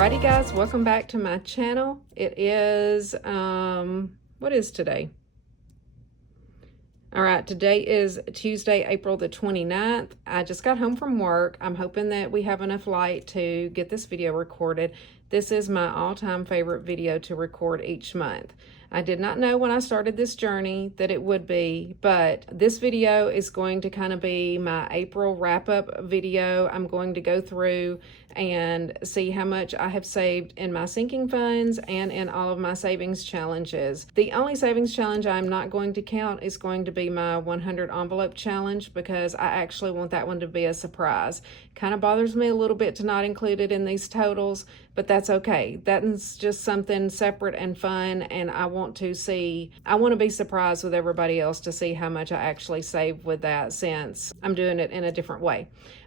Alrighty guys, welcome back to my channel. It is, what is today? Alright, today is Tuesday, April the 29th. I just got home from work. I'm hoping that we have enough light to get this video recorded. This is my all-time favorite video to record each month. I did not know when I started this journey that it would be, but this video is going to kind of be my April wrap-up video. I'm going to go through and see how much I have saved in my sinking funds and in all of my savings challenges. The only savings challenge I'm not going to count is going to be my 100 envelope challenge, because I actually want that one to be a surprise. Kind of bothers me a little bit to not include it in these totals, but that's okay. That's just something separate and fun, and I want to be surprised with everybody else to see how much I actually save with that, since I'm doing it in a different way.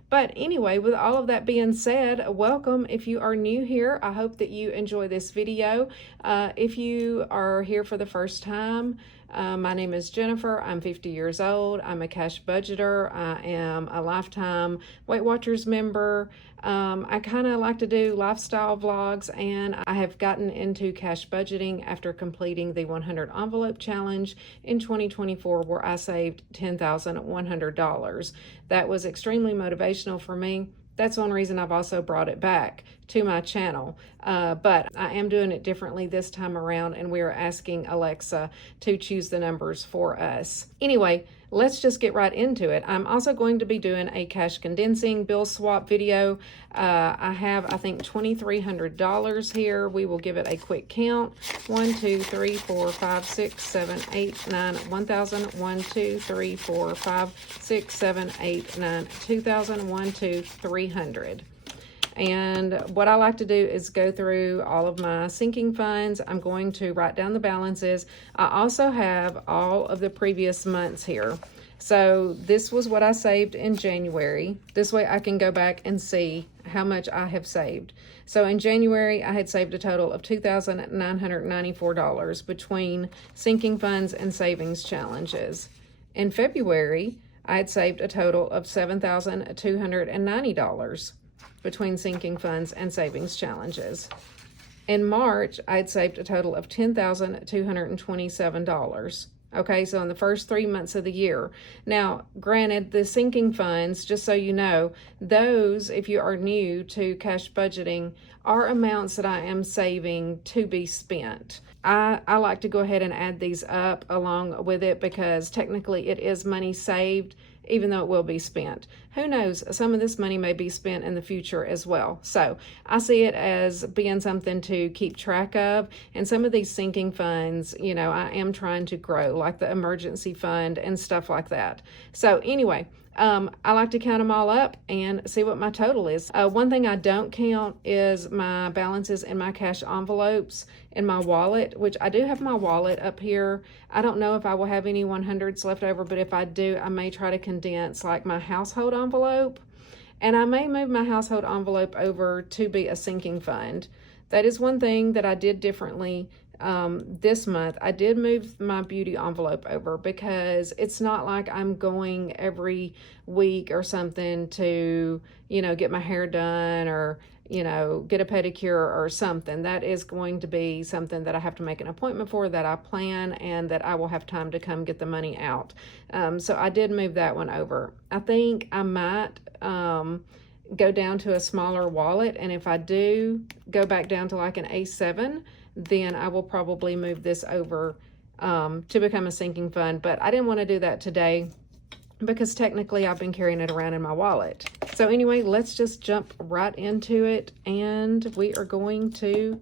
But anyway, with all of that being said, welcome. If you are new here, I hope that you enjoy this video. If you are here for the first time, my name is Jennifer. I'm 50 years old. I'm a cash budgeter. I am a lifetime Weight Watchers member. I kind of like to do lifestyle vlogs, and I have gotten into cash budgeting after completing the 100 envelope challenge in 2024, where I saved $10,100. That was extremely motivational for me. That's one reason I've also brought it back to my channel. But I am doing it differently this time around, and we are asking Alexa to choose the numbers for us. Anyway, let's just get right into it. I'm also going to be doing a cash condensing bill swap video. I have, I think, $2,300 here. We will give it a quick count. 1, 2, 3, 4, 5, 6, 7, 8, 9, 1,000. 1, 2, 3, 4, 5, 6, 7, 8, 9, 2,000. 1, 2, 300. And what I like to do is go through all of my sinking funds. I'm going to write down the balances. I also have all of the previous months here. So this was what I saved in January. This way I can go back and see how much I have saved. So in January, I had saved a total of $2,994 between sinking funds and savings challenges. In February, I had saved a total of $7,290 between sinking funds and savings challenges. In March, I'd saved a total of $10,227. Okay, so in the first 3 months of the year. Now, granted, the sinking funds, just so you know, those, if you are new to cash budgeting, are amounts that I am saving to be spent. I like to go ahead and add these up along with it, because technically it is money saved, even though it will be spent. Who knows, some of this money may be spent in the future as well. So I see it as being something to keep track of. And some of these sinking funds, you know, I am trying to grow, like the emergency fund and stuff like that. So anyway, I like to count them all up and see what my total is. One thing I don't count is my balances in my cash envelopes in my wallet, which I do have my wallet up here. I don't know if I will have any 100s left over, but if I do, I may try to condense like my household envelope, and I may move my household envelope over to be a sinking fund. That is one thing that I did differently this month. I did move my beauty envelope over, because it's not like I'm going every week or something to, you know, get my hair done or, you know, get a pedicure or something. That is going to be something that I have to make an appointment for, that I plan, and that I will have time to come get the money out. So I did move that one over. I think I might go down to a smaller wallet, and if I do go back down to like an A7, then I will probably move this over to become a sinking fund. But I didn't want to do that today, because technically I've been carrying it around in my wallet. So anyway, let's just jump right into it, and we are going to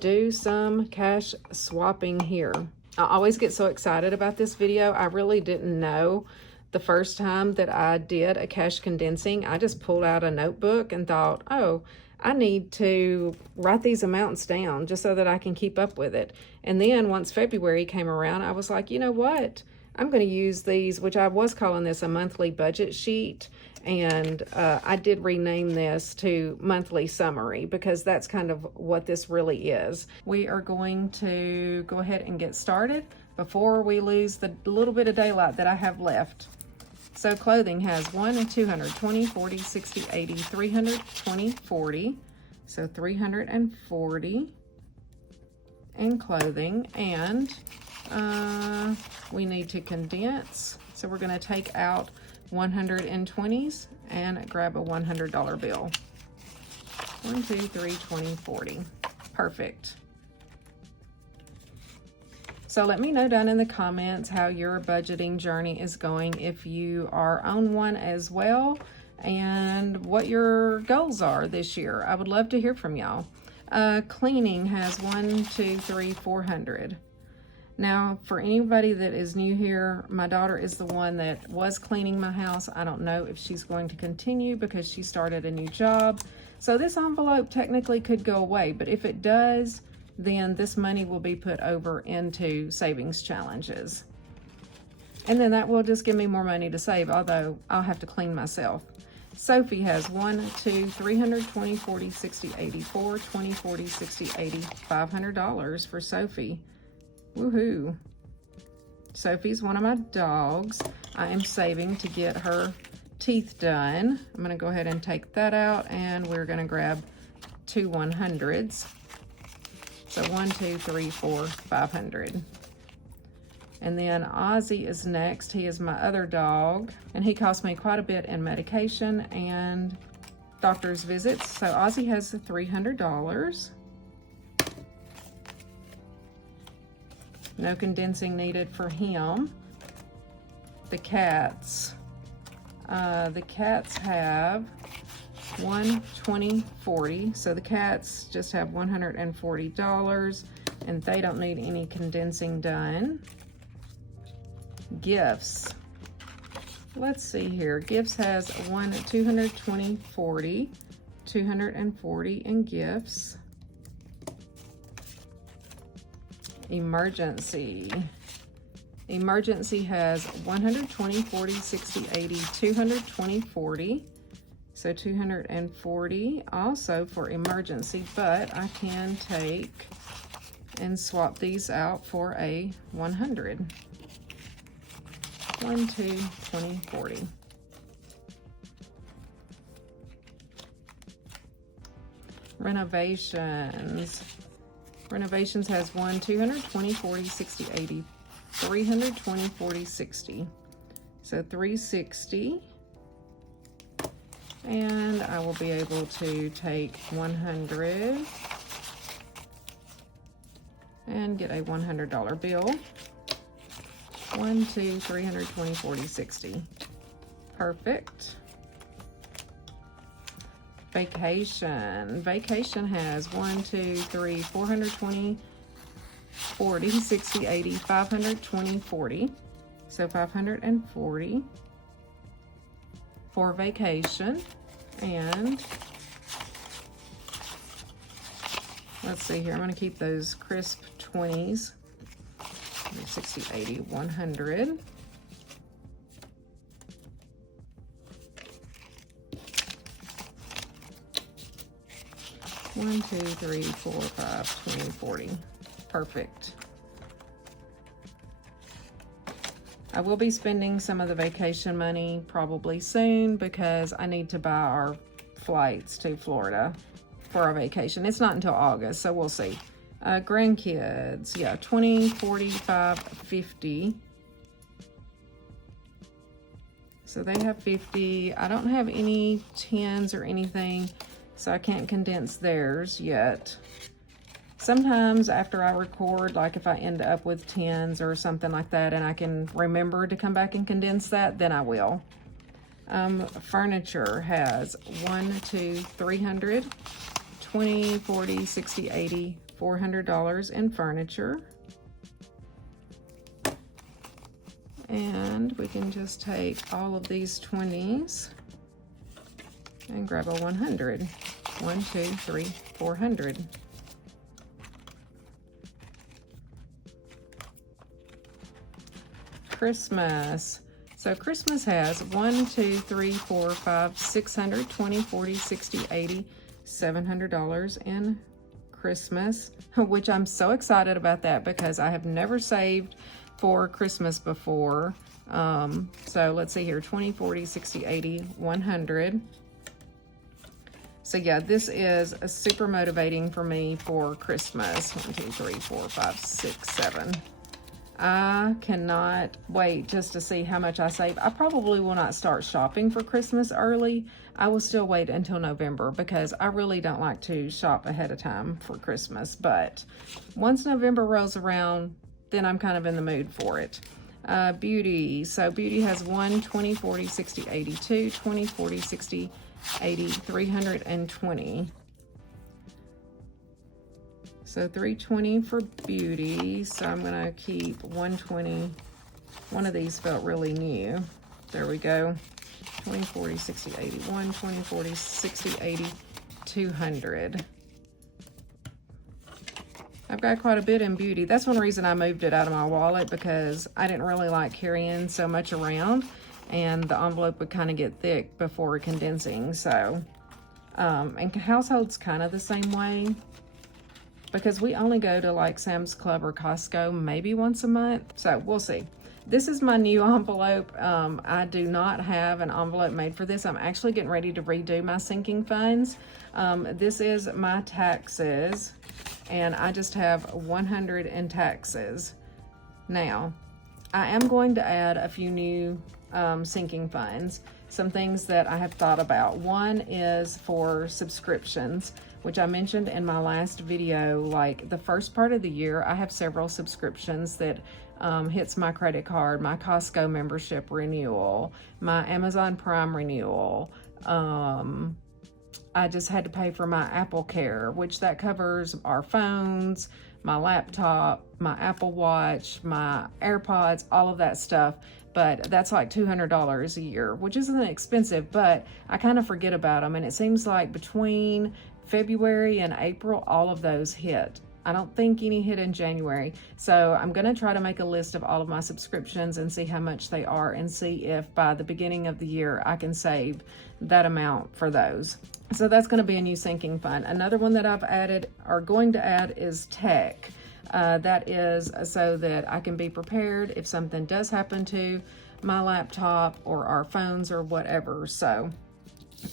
do some cash swapping here. I always get so excited about this video. I really didn't know the first time that I did a cash condensing. I just pulled out a notebook and thought, oh, I need to write these amounts down just so that I can keep up with it. And then once February came around, I was like, you know what? I'm going to use these, which I was calling this a monthly budget sheet. And I did rename this to monthly summary, because that's kind of what this really is. We are going to go ahead and get started before we lose the little bit of daylight that I have left. So clothing has 1 and 200, 20, 40, 60, 80, 300, 20, 40, So 340 in clothing, and we need to condense. So we're gonna take out 120s and grab a $100 bill. 1, 2, 3, 20, 40. Perfect. So let me know down in the comments how your budgeting journey is going, if you are on one as well, and what your goals are this year. I would love to hear from y'all. Cleaning has 1, 2, 3, 400. Now, for anybody that is new here, my daughter is the one that was cleaning my house. I don't know if she's going to continue because she started a new job. So this envelope technically could go away, but if it does, then this money will be put over into savings challenges. And then that will just give me more money to save, although I'll have to clean myself. Sophie has 1, 2, 320, 40, 60, 80, 4, 20, 40, 60, 80, $500 for Sophie. Woohoo. Sophie's one of my dogs. I am saving to get her teeth done. I'm gonna go ahead and take that out, and we're gonna grab 2 100s. So 1, 2, 3, 4, 500. And then Ozzy is next. He is my other dog, and he cost me quite a bit in medication and doctor's visits. So Ozzy has $300. No condensing needed for him. The cats have 1, 20, 40. So the cats just have $140, and they don't need any condensing done. Gifts. Let's see here. Gifts has 1, 220, 40, 240 in gifts. Emergency. Emergency has 120, 40, 60, 80, 220, 40. So 240 also for emergency, but I can take and swap these out for a 100. 1, 2, 20, 40. Renovations. Renovations has 1, 220, 40, 60, 80, 320, 40, 60. So 360. And I will be able to take 100 and get a $100 bill. 1, 2, 320, 40, 60. Perfect. Vacation. Vacation has 1, 2, 3, 420, 40, 60, 80, 520, 40. So 540 for vacation. And let's see here. I'm going to keep those crisp 20s. 60, 80, 100. One, 2, 3, 4, 5, 20, 40. Perfect. I will be spending some of the vacation money probably soon because I need to buy our flights to Florida for our vacation. It's not until August, so we'll see. Grandkids, yeah, 20, 45, 50. So they have 50. I don't have any 10s or anything, so I can't condense theirs yet. Sometimes after I record, like if I end up with 10s or something like that and I can remember to come back and condense that, then I will. Furniture has 1, 2, 300, 20, 40, 60, 80, $400 in furniture. And we can just take all of these 20s and grab a 100. 1, 2, 3, 400. Christmas. So Christmas has 1, 2, 3, 4, 5, 600, 20, 40, 60, 80, $700 in Christmas, which I'm so excited about that because I have never saved for Christmas before. So let's see here, 20, 40, 60, 80, 100. So yeah, this is super motivating for me for Christmas. 1, 2, 3, 4, 5, 6, 7. I cannot wait just to see how much I save. I probably will not start shopping for Christmas early. I will still wait until November because I really don't like to shop ahead of time for Christmas. But once November rolls around, then I'm kind of in the mood for it. Beauty. So Beauty has 1, 20, 40, 60, 82, 20, 40, 60, 80, 320. So 320 for Beauty. So I'm going to keep 120. One of these felt really new. There we go. 20, 40, 60, 80. 1, 20, 40, 60, 80, 200. I've got quite a bit in Beauty. That's one reason I moved it out of my wallet, because I didn't really like carrying so much around, and the envelope would kind of get thick before condensing. So, and Household's kind of the same way, because we only go to like Sam's Club or Costco maybe once a month. So we'll see. This is my new envelope. I do not have an envelope made for this. I'm actually getting ready to redo my sinking funds. This is my taxes, and I just have 100 in taxes. Now, I am going to add a few new sinking funds, some things that I have thought about. One is for subscriptions, which I mentioned in my last video. Like the first part of the year, I have several subscriptions that hits my credit card, my Costco membership renewal, my Amazon Prime renewal. I just had to pay for my Apple Care, which that covers our phones, my laptop, my Apple Watch, my AirPods, all of that stuff. But that's like $200 a year, which isn't expensive, but I kind of forget about them. And it seems like between February and April, all of those hit. I don't think any hit in January. So I'm going to try to make a list of all of my subscriptions and see how much they are, and see if by the beginning of the year I can save that amount for those. So that's going to be a new sinking fund. Another one that I've added, or going to add, is tech. That is so that I can be prepared if something does happen to my laptop or our phones or whatever. So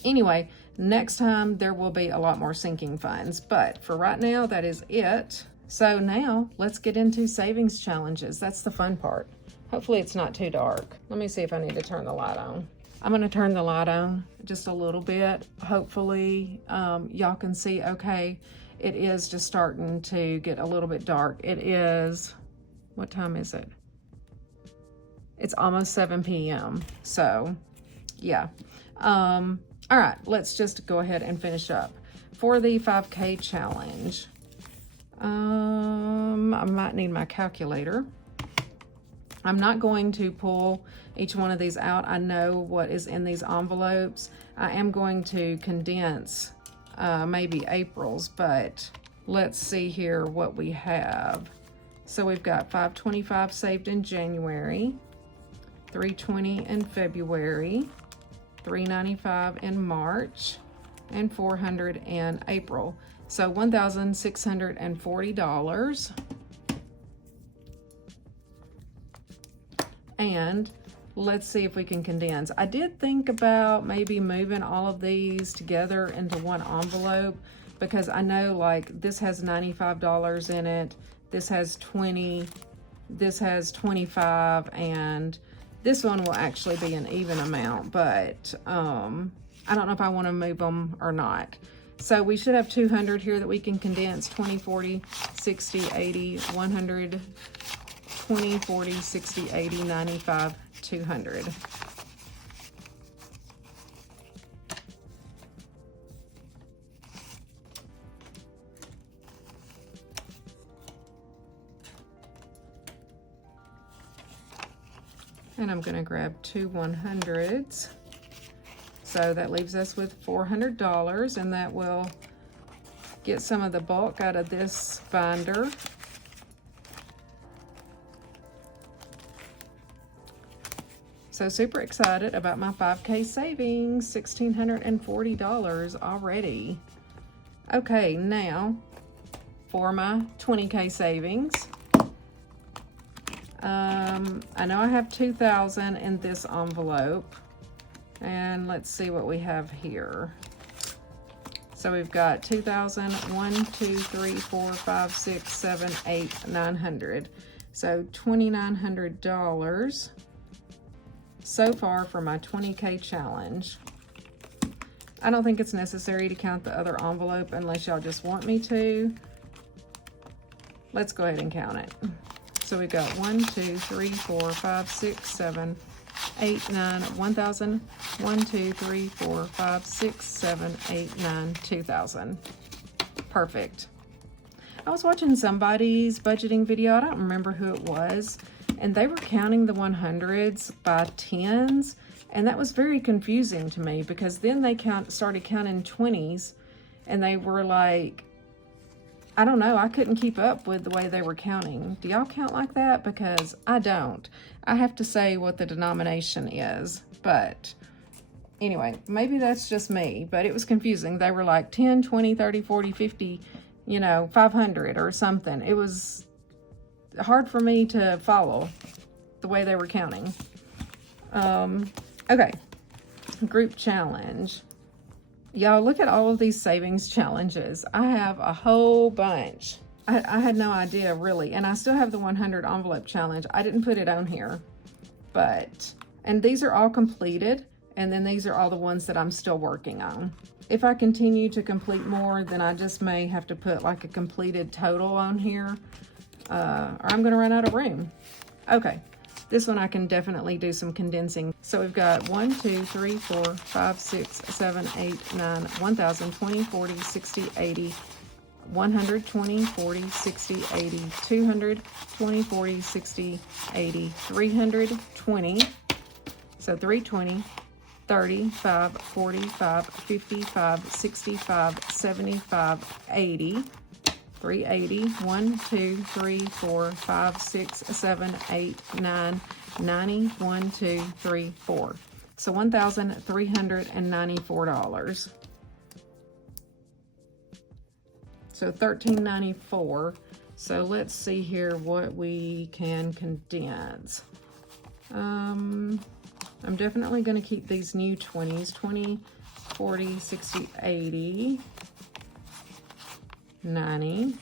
anyway, next time there will be a lot more sinking funds, but for right now, that is it. So now let's get into savings challenges. That's the fun part. Hopefully it's not too dark. Let me see if I need to turn the light on. I'm going to turn the light on just a little bit. Hopefully y'all can see okay. It is just starting to get a little bit dark. It is, what time is it? It's almost 7 p.m. So yeah. All right, let's just go ahead and finish up. For the 5K challenge, I might need my calculator. I'm not going to pull each one of these out. I know what is in these envelopes. I am going to condense maybe April's, but let's see here what we have. So we've got $525 saved in January, $320 in February, $395 in March, and $400 in April. So $1,640. And let's see if we can condense. I did think about maybe moving all of these together into one envelope, because I know like this has $95 in it, this has 20, this has 25, and this one will actually be an even amount, but I don't know if I want to move them or not. So we should have 200 here that we can condense: 20, 40, 60, 80, 100, 20, 40, 60, 80, 95, 200. And I'm going to grab 2 100s. So that leaves us with $400, and that will get some of the bulk out of this binder. So super excited about my 5K savings, $1,640 already. Okay, now for my 20K savings. I know I have $2,000 in this envelope, and let's see what we have here. So we've got 2,000, 1, 2, 3, 4, 5, 6, 7, 8, 900. So $2,900 so far for my 20K challenge. I don't think it's necessary to count the other envelope unless y'all just want me to. Let's go ahead and count it. So we've got 1, 2, 3, 4, 5, 6, 7, 8, 9, 1,000, 1, 2, 3, 4, 5, 6, 7, 8, 9, 2,000. Perfect. I was watching somebody's budgeting video, I don't remember who it was, and they were counting the 100s by 10s, and that was very confusing to me because then they started counting 20s, and they were like, I don't know, I couldn't keep up with the way they were counting. Do y'all count like that? Because I don't. I have to say what the denomination is, but anyway, maybe that's just me, but it was confusing. They were like 10, 20, 30, 40, 50, you know, 500 or something. It was hard for me to follow the way they were counting. Okay, group challenge. Y'all, look at all of these savings challenges. I have a whole bunch. I had no idea, really. And I still have the 100 envelope challenge. I didn't put it on here. And these are all completed. And then these are all the ones that I'm still working on. If I continue to complete more, then I just may have to put like a completed total on here. Or I'm going to run out of room. Okay. This one I can definitely do some condensing. So we've got 1, 2, 3, 4, 5, 6, 7, 8, 9, 1,000, 20, 40, 60, 80, 100, 20, 40, 60, 80, 200, 20, 40, 60, 80, 320. So 320, 35, 45, 55, 65, 75, 80. 380, 1, 2, 3, 4, 5, 6, 7, 8, 9, 90, 1, 2, 3, 4. So $1,394. So $1,394. So let's see here what we can condense. I'm definitely going to keep these new 20s, 20, 40, 60, 80. 90. Do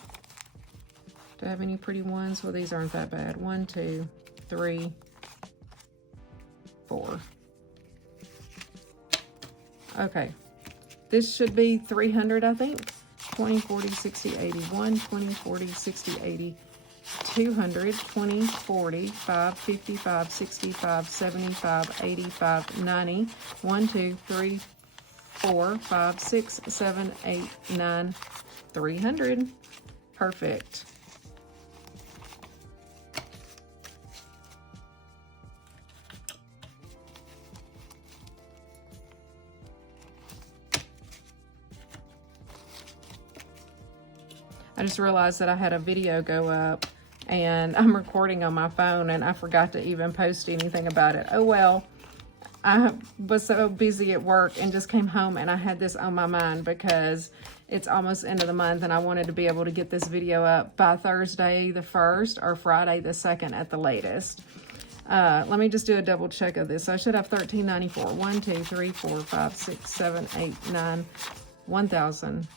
I have any pretty ones? Well, these aren't that bad. 1, 2, 3, 4. Okay. This should be 300, I think. 20, 40, 60, 80. 1, 20, 40, 60, 80. 200, 20, 40, 5, 55, 65, 75, 85, 90. 1, 2, 3, 4, 5, 6, 7, 8, 9, 300. Perfect. I just realized that I had a video go up and I'm recording on my phone and I forgot to even post anything about it. Oh well. I was so busy at work and just came home and I had this on my mind because it's almost end of the month and I wanted to be able to get this video up by Thursday the 1st or Friday the 2nd at the latest. Let me just do a double check of this. I should have $1,394. 1, 2, 3, 4, 5, 6, 7, 8, 9, 1,000.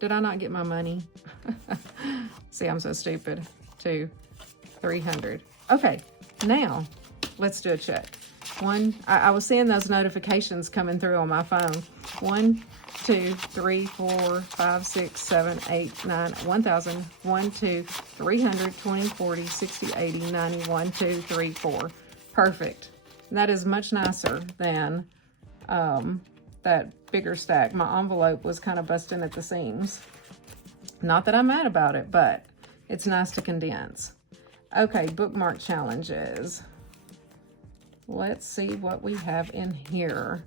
Did I not get my money? See, I'm so stupid. 2, 300. Okay, now let's do a check. I was seeing those notifications coming through on my phone. 1, 2, 3, 4, 5, 6, 7, 8, 9, 1,000, 1, 2, 300, 20, 40, 60, 80, 90, 1, 2, 3, 4. Perfect. That is much nicer than that bigger stack. My envelope was kind of busting at the seams. Not that I'm mad about it, but it's nice to condense. Okay, bookmark challenges. Let's see what we have in here.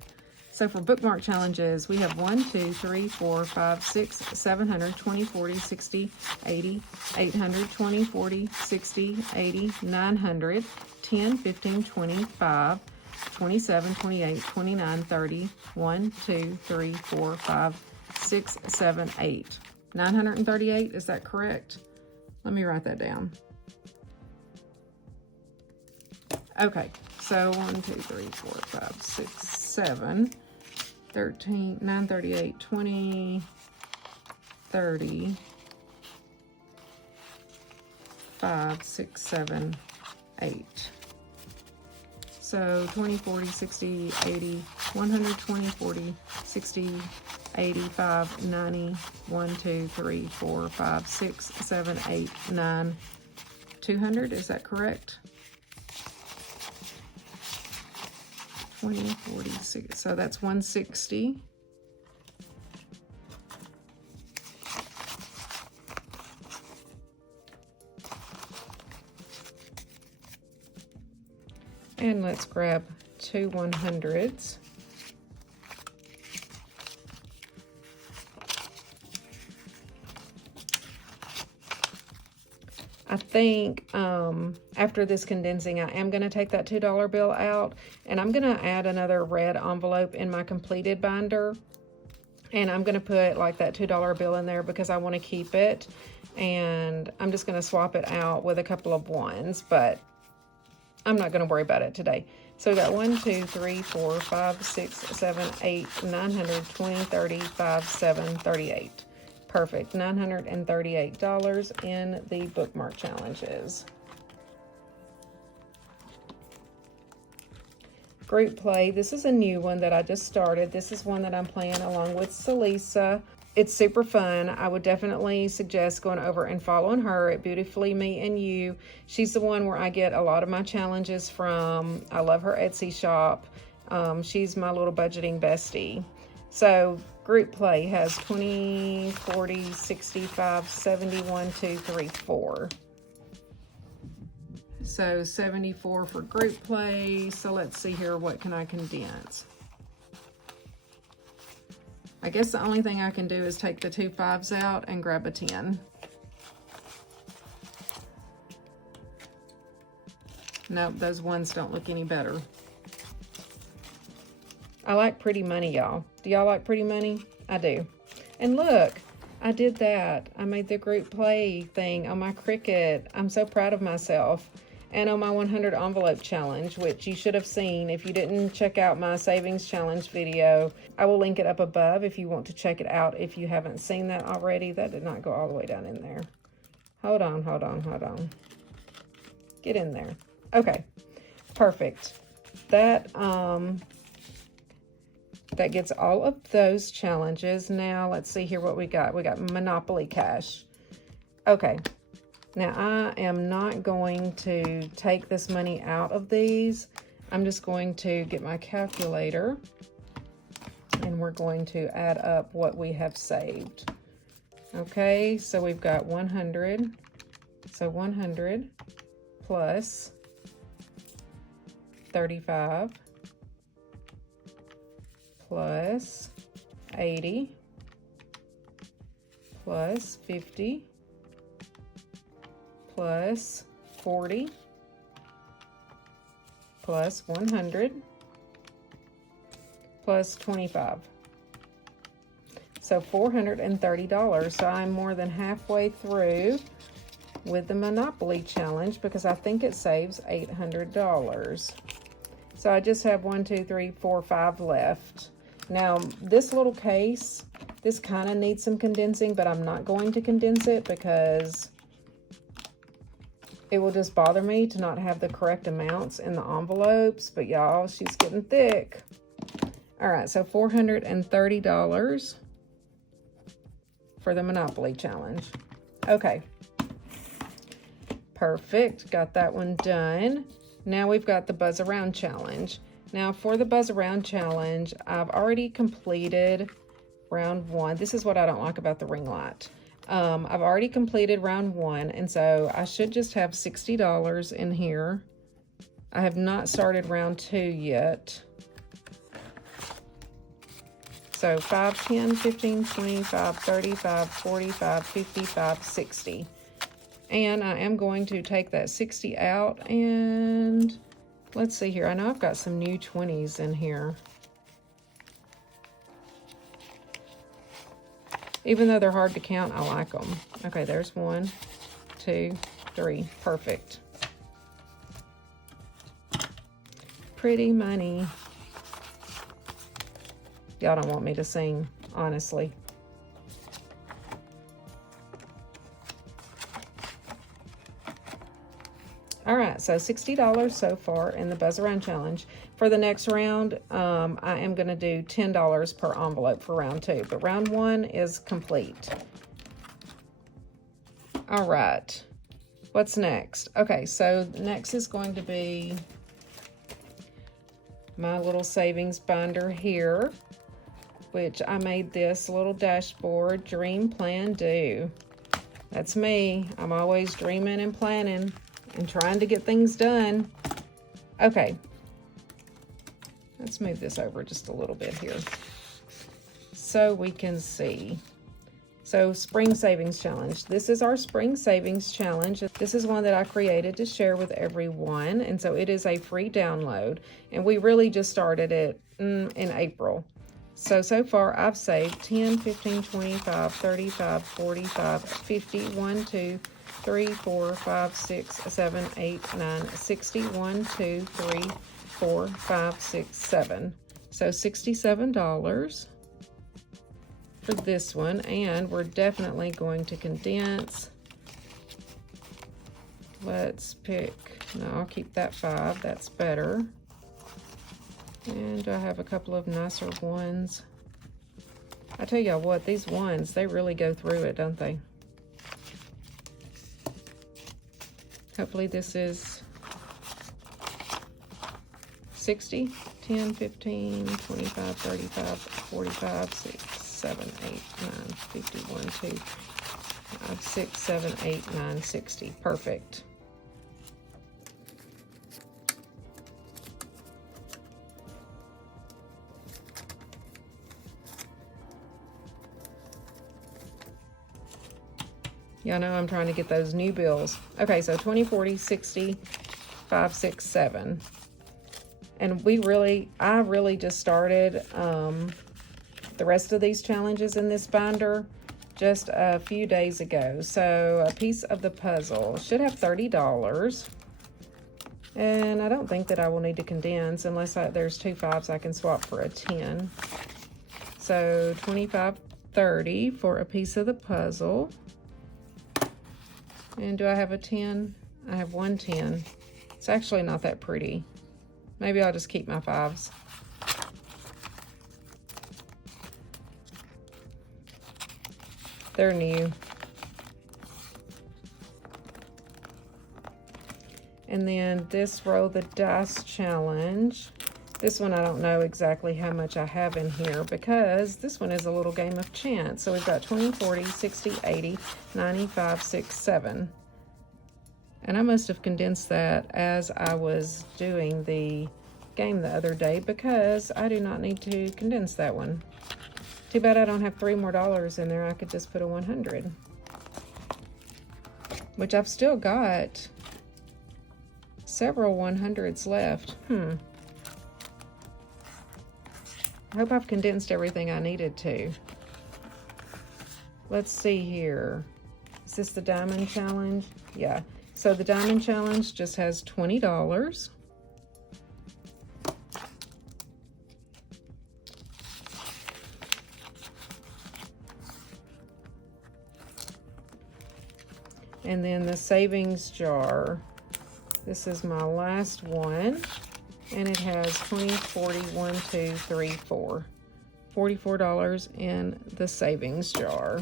So for bookmark challenges, we have 1, 2, 3, 4, 5, 6, 700, 20, 40, 60, 80, 800, 20, 40, 60, 80, 900, 10, 15, 25, 27, 28, 29, 30, 1, 2, 3, 4, 5, 6, 7, 8. 938, is that correct? Let me write that down. Okay, so 1, 2, 3, 4, 5, 6, 7. 13, 9, 38, 20, 30, 5, 6, 7, 8. So 20, 40, 60, 80, 120, 40, 60, 85, 90, 1, 2, 3, 4, 5, 6, 7, 8, 9, 200. Is that correct? 20, 40, 60. So that's 160. And let's grab 2 100s. I think after this condensing, I am going to take that $2 bill out, and I'm going to add another red envelope in my completed binder. And I'm going to put like that $2 bill in there because I want to keep it. And I'm just going to swap it out with a couple of ones, but I'm not going to worry about it today. So we got 1, 2, 3, 4, 5, 6, 7, 8, 900, 20, 30, 5, 7, 38. Perfect. $938 in the bookmark challenges. Group play. This is a new one that I just started. This is one that I'm playing along with Celissa. It's super fun. I would definitely suggest going over and following her at Beautifully Me and You. She's the one where I get a lot of my challenges from. I love her Etsy shop. She's my little budgeting bestie. So group play has 20, 40, 65, 71, 2, 3, 4. So 74 for group play. So let's see here, what can I condense? I guess the only thing I can do is take the 2 5s out and grab a 10. Nope, those ones don't look any better. I like pretty money, y'all. Do y'all like pretty money? I do. And look, I did that. I made the group play thing on my Cricut. I'm so proud of myself. And on my 100 envelope challenge, which you should have seen. If you didn't check out my savings challenge video, I will link it up above if you want to check it out if you haven't seen that already. That did not go all the way down in there. Hold on, hold on, hold on. Get in there. Okay, perfect. That gets all of those challenges. Now let's see here what we got. We got Monopoly Cash. Okay. Now, I am not going to take this money out of these. I'm just going to get my calculator, and we're going to add up what we have saved. Okay, so we've got 100. So 100 plus 35 plus 80 plus 50 plus 40 plus 100 plus 25. So $430. So I'm more than halfway through with the Monopoly challenge because I think it saves $800. So I just have 1, 2, 3, 4, 5 left. Now this little case, this kind of needs some condensing, but I'm not going to condense it because it will just bother me to not have the correct amounts in the envelopes. But y'all, she's getting thick. All right, so $430 for the Monopoly challenge. Okay. Perfect. Got that one done. Now we've got the Buzz Around challenge. Now for the Buzz Around challenge, I've already completed round 1. This is what I don't like about the ring light. I've already completed round 1, and so I should just have $60 in here. I have not started round 2 yet. So 5, 10, 15, 25, 35, 45, 55, 60. And I am going to take that 60 out, and let's see here. I know I've got some new 20s in here. Even though they're hard to count, I like them. Okay, there's 1, 2, 3. Perfect. Pretty money. Y'all don't want me to sing, honestly. All right, so $60 so far in the Buzz Around Challenge. For the next round, I am going to do $10 per envelope for round 2, but round 1 is complete. All right, what's next? Okay, so next is going to be my little savings binder here, which I made this little dashboard, Dream, Plan, Do. That's me. I'm always dreaming and planning and trying to get things done. Okay, let's move this over just a little bit here so we can see. So Spring Savings Challenge. This is our Spring Savings Challenge. This is one that I created to share with everyone, and so it is a free download, and we really just started it in April. So far I've saved 10, 15, 25, 35, 45, 50, 1, 2, 3, 4, 5, 6, 7, 8, 9, 60, 1, 2, 3, 4, 5, 6, 7. So $67 for this one, and we're definitely going to condense. Let's pick, no, I'll keep that 5, that's better. And I have a couple of nicer ones. I tell y'all what, these ones, they really go through it, don't they? Hopefully this is 60, 10, 15, 25, 35, 45, 6, 7, 8, 9, 50, 1, 2, 5, 6, 7, 8, 9, 60. Perfect. Y'all know I'm trying to get those new bills. Okay, so 20, 40, 60, 5, 6, 7. And I really just started the rest of these challenges in this binder just a few days ago. So a piece of the puzzle should have $30. And I don't think that I will need to condense unless there's 2 5s I can swap for a 10. So 25, 30 for a piece of the puzzle. And do I have a 10? I have 1 10. It's actually not that pretty. Maybe I'll just keep my 5s. They're new. And then this Roll the Dice Challenge. This one, I don't know exactly how much I have in here because this one is a little game of chance. So we've got 20, 40, 60, 80, 95, 6, 7. And I must have condensed that as I was doing the game the other day because I do not need to condense that one. Too bad I don't have $3 more in there. I could just put a 100. Which I've still got several 100s left. I hope I've condensed everything I needed to. Let's see here. Is this the Diamond Challenge? Yeah. So the Diamond Challenge just has $20. And then the Savings Jar. This is my last one. And it has 20, 40, 1, 2, 3, 4. $44 in the Savings Jar.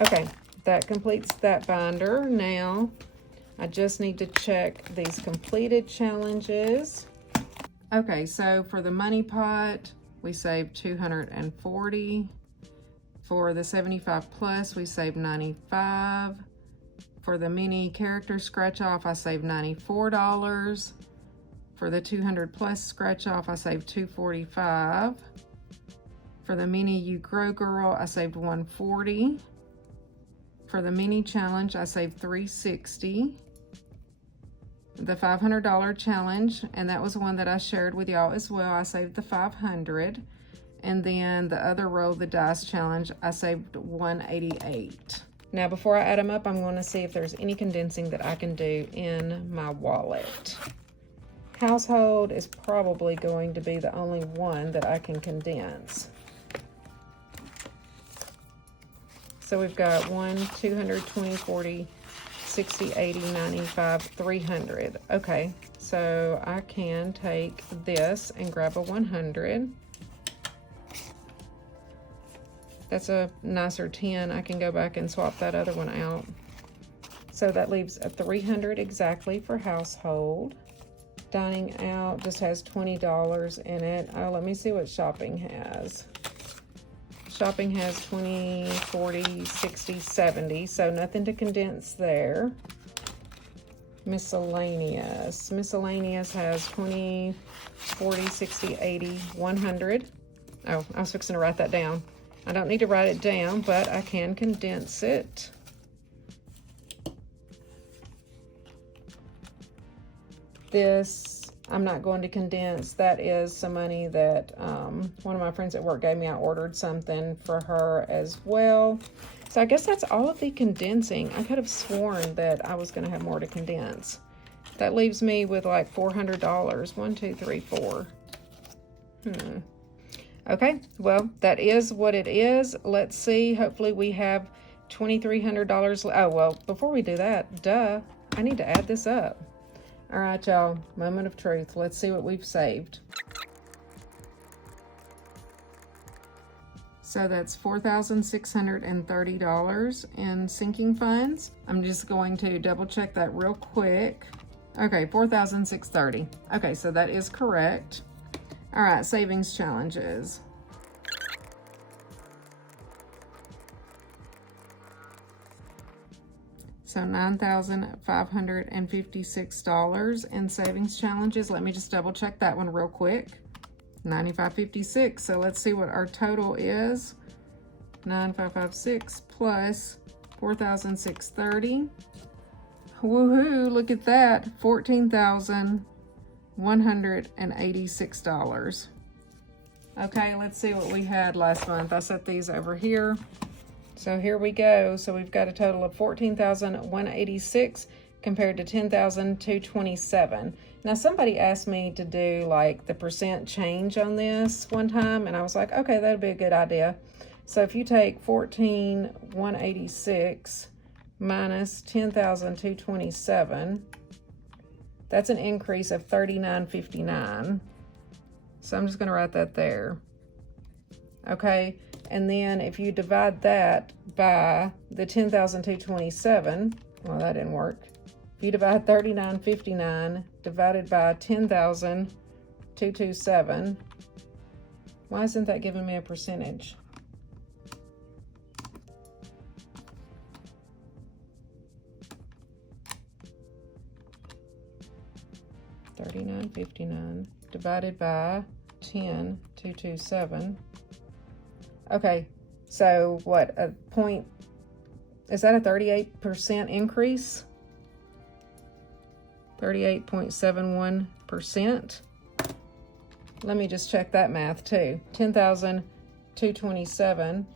Okay, that completes that binder. Now, I just need to check these completed challenges. Okay, so for the money pot, we saved 240. For the 75 plus, we saved 95. For the mini character scratch off, I saved $94. For the 200 plus scratch off, I saved $245. For the mini You Grow Girl, I saved $140. For the mini challenge, I saved $360. The $500 challenge, and that was one that I shared with y'all as well, I saved the $500. And then the other Roll the Dice challenge, I saved $188. Now, before I add them up, I'm going to see if there's any condensing that I can do in my wallet. Household is probably going to be the only one that I can condense. So we've got 1, 200, 20, 40, 60, 80, 95, 300. Okay, so I can take this and grab a 100. That's a nicer 10. I can go back and swap that other one out. So that leaves a 300 exactly for household. Dining out just has $20 in it. Oh, let me see what shopping has. Shopping has 20, 40, 60, 70. So nothing to condense there. Miscellaneous. Miscellaneous has 20, 40, 60, 80, 100. Oh, I was fixing to write that down. I don't need to write it down, but I can condense it. This, I'm not going to condense. That is some money that one of my friends at work gave me. I ordered something for her as well. So I guess that's all of the condensing. I could have sworn that I was going to have more to condense. That leaves me with like $400. 1, 2, 3, 4. Okay, well, that is what it is. Let's see. Hopefully we have $2,300. Oh, well, before we do that, duh, I need to add this up. All right, y'all, moment of truth. Let's see what we've saved. So that's $4,630 in sinking funds. I'm just going to double check that real quick. Okay, $4,630. Okay, so that is correct. All right, savings challenges. So $9,556 in savings challenges. Let me just double check that one real quick. $9,556. So let's see what our total is. 9,556 plus 4,630. Woohoo, look at that. $14,186. Okay, let's see what we had last month. I set these over here. So here we go. So we've got a total of 14,186 compared to 10,227. Now somebody asked me to do like the percent change on this one time, and I was like, okay, that'd be a good idea. So if you take 14,186 minus 10,227, that's an increase of 39.59. So I'm just going to write that there. Okay, and then if you divide that by the 10,227, well, that didn't work. If you divide 39.59 divided by 10,227, why isn't that giving me a percentage? $39.59 divided by 10,227. Okay, so what, a point, is that a 38% increase? 38.71%. Let me just check that math too. 10,227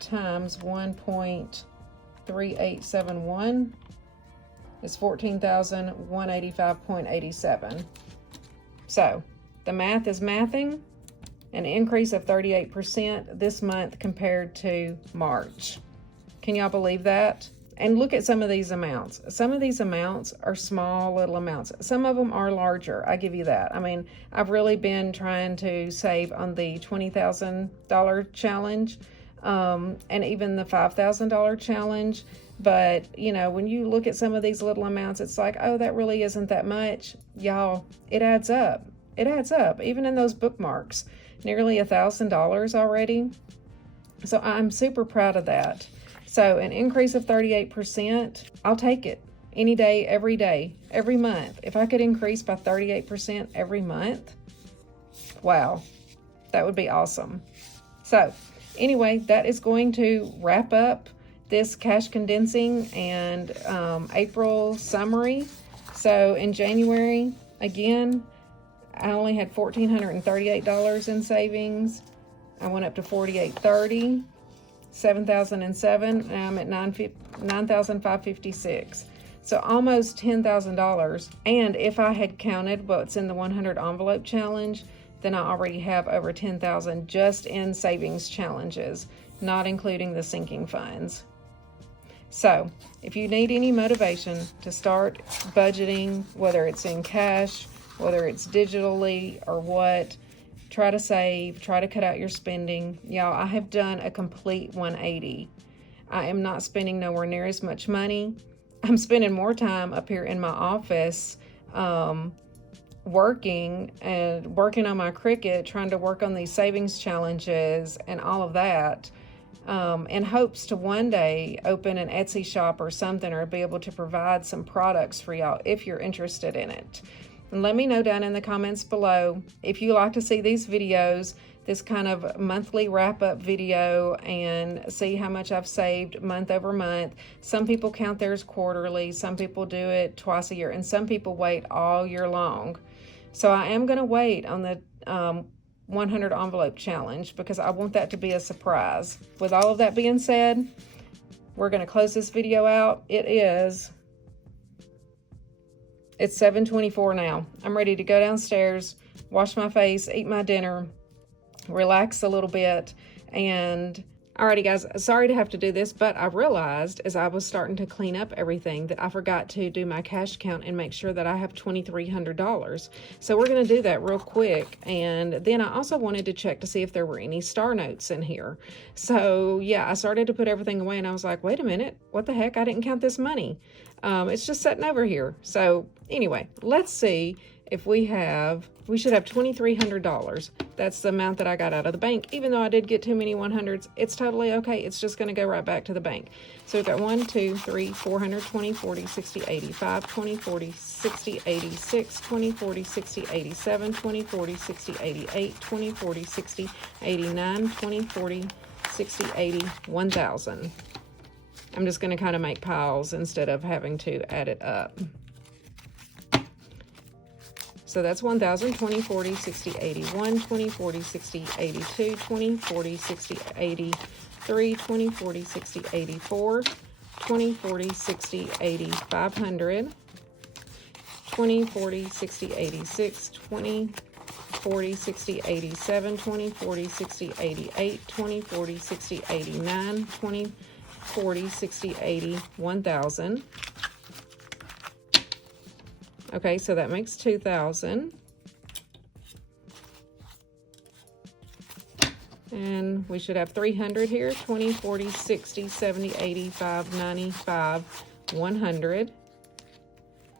times 1.3871 is 14,185.87. So the math is mathing. An increase of 38% this month compared to March. Can y'all believe that? And look at some of these amounts. Some of these amounts are small little amounts. Some of them are larger. I give you that. I mean, I've really been trying to save on the $20,000 challenge and even the $5,000 challenge. But, you know, when you look at some of these little amounts, it's like, oh, that really isn't that much. Y'all, it adds up. It adds up, even in those bookmarks. Nearly $1,000 already. So I'm super proud of that. So an increase of 38%, I'll take it any day, every month. If I could increase by 38% every month, wow, that would be awesome. So anyway, that is going to wrap up this cash condensing and April summary. So in January, again, I only had $1,438 in savings. I went up to $4,830. 7,007. Now I'm at 9,556. So almost $10,000. And if I had counted what's in the 100 envelope challenge, then I already have over 10,000 just in savings challenges, not including the sinking funds. So if you need any motivation to start budgeting, whether it's in cash, whether it's digitally or what, try to save, try to cut out your spending. Y'all, I have done a complete 180. I am not spending nowhere near as much money. I'm spending more time up here in my office working on my Cricut, trying to work on these savings challenges and all of that, in hopes to one day open an Etsy shop or something, or be able to provide some products for y'all if you're interested in it. And let me know down in the comments below if you like to see these videos, this kind of monthly wrap-up video, and see how much I've saved month over month. Some people count theirs quarterly, some people do it twice a year, and some people wait all year long. So I am going to wait on the 100 envelope challenge because I want that to be a surprise. With all of that being said, we're going to close this video out. It's 7:24 now. I'm ready to go downstairs, wash my face, eat my dinner, relax a little bit, and alrighty guys, sorry to have to do this, but I realized as I was starting to clean up everything that I forgot to do my cash count and make sure that I have $2,300. So we're going to do that real quick. And then I also wanted to check to see if there were any star notes in here. So yeah, I started to put everything away and I was like, wait a minute, what the heck? I didn't count this money. It's just sitting over here. So anyway, let's see if we should have $2,300. That's the amount that I got out of the bank. Even though I did get too many 100s, it's totally okay. It's just going to go right back to the bank. So we've got 1, 2, 3, 400, 20, 40, 60, 80, 5, 20, 40, 60, 80, 6, 20, 40, 60, 80, 7, 20, 40, 60, 80, 8, 20, 40, 60, 89, 20, 40, 60, 80, 1,000. I'm just going to kind of make piles instead of having to add it up. So that's 1,000, 20, 40, 60, 81, 20, 40, 60, 82, 20, 40, 60, 83, 20, 40, 60, 84, 20, 40, 60, 80, 500, 20, 40, 60, 86, 20, 40, 60, 87, 20, 40, 60, 88, 20, 40, 60, 89, 20, 40, 60, 80, 1,000. Okay, so that makes 2,000. And we should have 300 here. 20, 40, 60, 70, 85, 95, 100.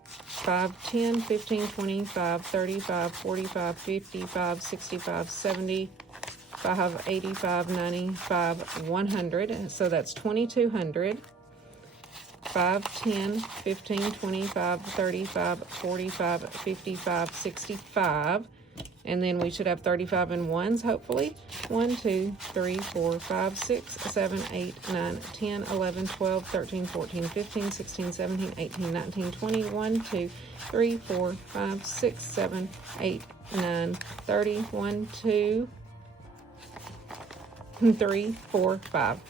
5, 10, 15, 25, 35, 45, 55, 65, 70, 5, 85, 95, 100. So that's 2,200. 5, 10, 15, 25, 35, 45, 55, 65. And then we should have 35 in ones, hopefully. 1, 2, 3, 4, 5, 6, 7, 8, 9, 10, 11, 12, 13, 14, 15, 16, 17, 18, 19, 20, 1, 2, 3, 4, 5, 6, 7, 8, 9, 30, 1, 2, 3, 4, 5.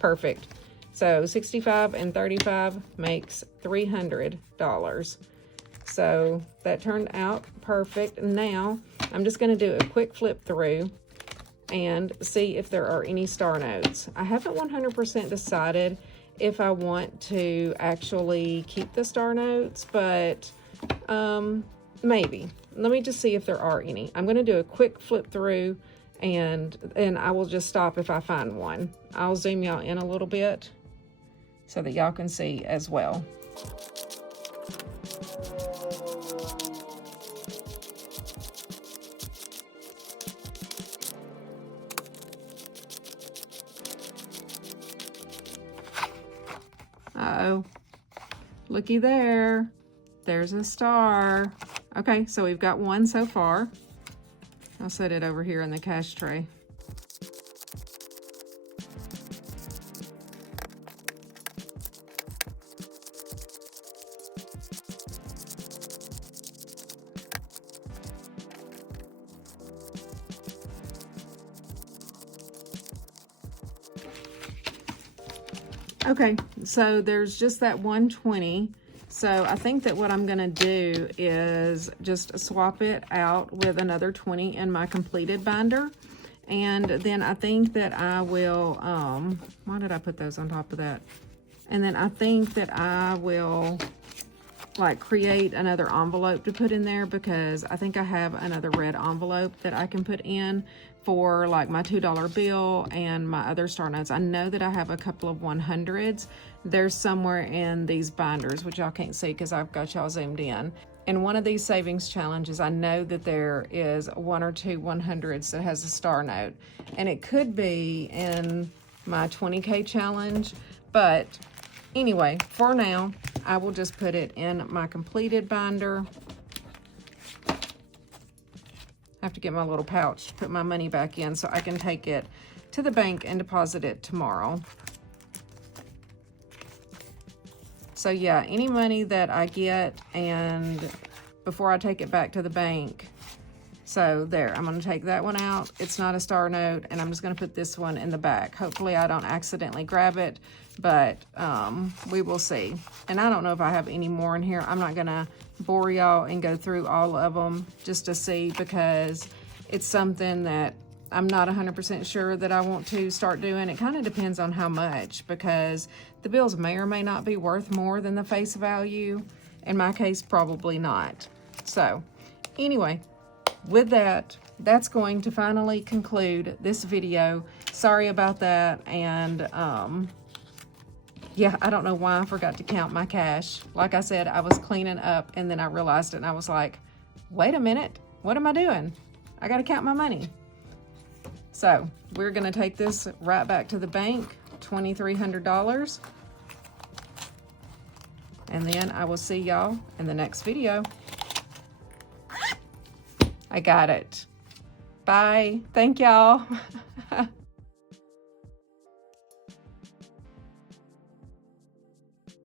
Perfect. So 65 and 35 makes $300. So that turned out perfect. Now I'm just going to do a quick flip through and see if there are any star notes. I haven't 100% decided if I want to actually keep the star notes, but maybe. Let me just see if there are any. I'm going to do a quick flip through and I will just stop if I find one. I'll zoom y'all in a little bit so that y'all can see as well. Uh-oh, looky there. There's a star. Okay, so we've got one so far. I'll set it over here in the cash tray. Okay, so there's just that 120. So I think that what I'm gonna do is just swap it out with another 20 in my completed binder. And then I think that I will, why did I put those on top of that? And then I think that I will like create another envelope to put in there, because I think I have another red envelope that I can put in for like my $2 bill and my other star notes. I know that I have a couple of 100s. They're somewhere in these binders, which y'all can't see because I've got y'all zoomed in. In one of these savings challenges, I know that there is one or two 100s that has a star note, and it could be in my 20K challenge, but anyway, for now, I will just put it in my completed binder. I have to get my little pouch to put my money back in so I can take it to the bank and deposit it tomorrow. So yeah, any money that I get, and before I take it back to the bank, so there, I'm gonna take that one out. It's not a star note, and I'm just gonna put this one in the back. Hopefully I don't accidentally grab it, but we will see. And I don't know if I have any more in here. I'm not gonna bore y'all and go through all of them just to see, because it's something that I'm not 100% sure that I want to start doing. It kind of depends on how much, because the bills may or may not be worth more than the face value. In my case, probably not. So anyway, with that, that's going to finally conclude this video. Sorry about that. And yeah, I don't know why I forgot to count my cash. Like I said, I was cleaning up and then I realized it and I was like, wait a minute, what am I doing? I gotta count my money. So we're gonna take this right back to the bank, $2,300. And then I will see y'all in the next video. I got it. Bye. Thank y'all.